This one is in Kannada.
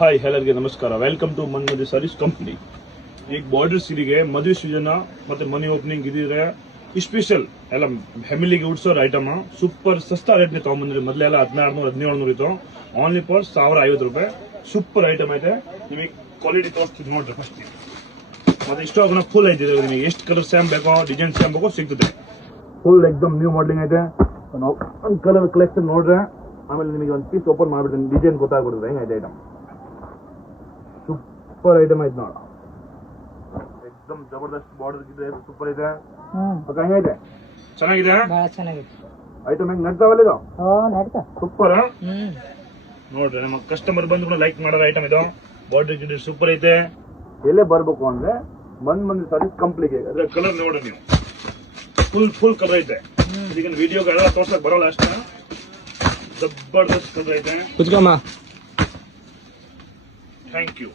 ಹಾಯ್ ಎಲ್ಲರಿಗೆ ನಮಸ್ಕಾರ. Welcome to Manmadi sarees company. ಈಗ ಬಾರ್ಡರ್ ಸೀರೆಗೆ ಮದುವೆ ಸೀಸನ್ ಮತ್ತೆ ಮನಿ ಓಪನಿಂಗ್ ಇದ್ರೆ ಸ್ಪೆಷಲ್ ಎಲ್ಲ ಫ್ಯಾಮಿಲಿಗೆ ಉಡ್ಸೋರ್ ಐಟಮ್ ಸೂಪರ್ ಸಸ್ತಾ ರೇಟ್ ನೇ ತಗೊಂಡ್ಬಂದ್ರಿ. ಮೊದಲೆಲ್ಲ 1600-1700 ಇತ್ತು. ಓನ್ಲಿ ಫಾರ್ 1050 ರೂಪಾಯಿ. ಸೂಪರ್ ಐಟಮ್ ಐತೆ. ನಿಮಗೆ ಕ್ವಾಲಿಟಿ ತೋರಿಸ್ತಿದ್ ನೋಡ್ರಿ ಫಸ್ಟ್. ಮತ್ತೆ ಇಷ್ಟು ಆಗೋಣ ಫುಲ್ ಐತೆ. ನಿಮಗೆ ಎಷ್ಟು ಕಲರ್ ಸ್ಯಾಮ್ ಬೇಕೋ ಡಿಸೈನ್ ಸ್ಯಾಮ್ ಬೇಕೋ ಸಿಗ್ತದೆ. ಫುಲ್ ಎಕ್ದಮ್ ನ್ಯೂ ಮಾಡಲಿಂಗ್ ಐತೆ. ಒಂದು ಕಲರ್ ಕಲೆಕ್ಷನ್ ನೋಡ್ರೆ ಆಮೇಲೆ ನಿಮಗೆ ಒಂದು ಪೀಸ್ ಓಪನ್ ಮಾಡ್ಬಿಡ್ತೀನಿ, ಡಿಸೈನ್ ಗೊತ್ತಾಗ್ಬಿಡುತ್ತೆ ಹೆಂಗೈತೆ ಐಟಮ್. ಸೂಪರ್ ಐಟಮ್ ಐತೆ ನೋಡ, ಎಕ್ದಮ್ ಜಬರ್ದಸ್ತ್ ಬಾರ್ಡರ್ ಇದೆ. ಸೂಪರ್ ಇದೆ. ಹೆಂಗೈತೆ? ಚೆನ್ನಾಗಿದೆ. ಐಟಮ್ ಹೆಂಗ್ ನಡ್ತಾವಲ್ಲ ಇದು? ಸೂಪರ್ ನೋಡ್ರಿ. ನಮ್ಮ ಕಸ್ಟಮರ್ ಬಂದು ಲೈಕ್ ಮಾಡೋ ಐಟಮ್ ಇದು. ಬಾರ್ಡರ್ ಗಿಡರ್ ಸೂಪರ್ ಐತೆ. ಎಲ್ಲೇ ಬರ್ಬೇಕು ಅಂದ್ರೆ ಮಂದಿ ಸಾರೀಸ್ ಕಂಪ್ಲಿಗೆ ಅದ್ರ ಕಲರ್ ನೋಡ್ರಿ ನೀವು. ಫುಲ್ ಕಲರ್ ಐತೆ. ಈಗ ವಿಡಿಯೋಗಳೆಲ್ಲ ತೋರ್ಸಕ್ ಬರೋಲ್ಲ ಅಷ್ಟ. ಜಬರ್ದಸ್ತ್ ಕಲರ್ ಐತೆ. Thank you.